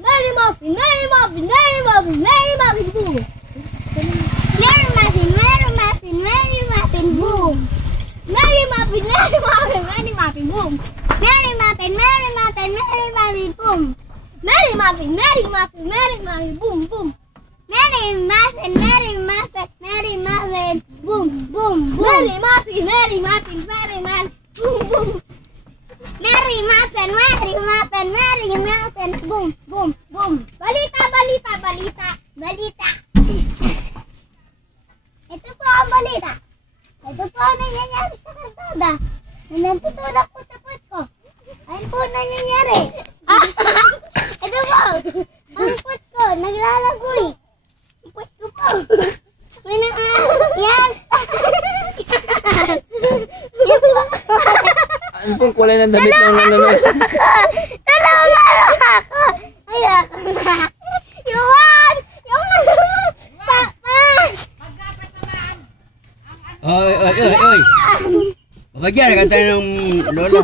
Mary Muffin, Mary Muffin, Mary Muffin, Mary Muffin, boom. Mary Muffin, Mary Muffin, Mary Muffin, boom. Mary Muffin, Mary Muffin, Mary Muffin, boom. Mary Muffin, Mary Muffin, Mary Muffin, boom. Mary Muffin, Mary Muffin, Mary Muffin, boom, boom. Mary Muffin, Mary Muffin, Mary Muffin, boom, boom, boom. Mary Muffin, Mary Muffin, Mary Muffin, boom, boom. Mary Muffin, Mary Muffin, Mary Muffin, boom, boom, boom. Balita, balita, balita, balita. Ito po ang balita. Ito po ang nangyayari sa kalsada. Nanatutulak po sa puwet ko. Ayun po nangyayari. Ito po. Ang puwet ko, naglalagoy. Ang puwet ko po. Yan. Yan po. Ano pong kulay ng damit ng nanonood? Tulungan ako. Ay, ako na. Yuan! Yung Papa! Oy, oy, oy, oy. Babagyan, kanta ng lola.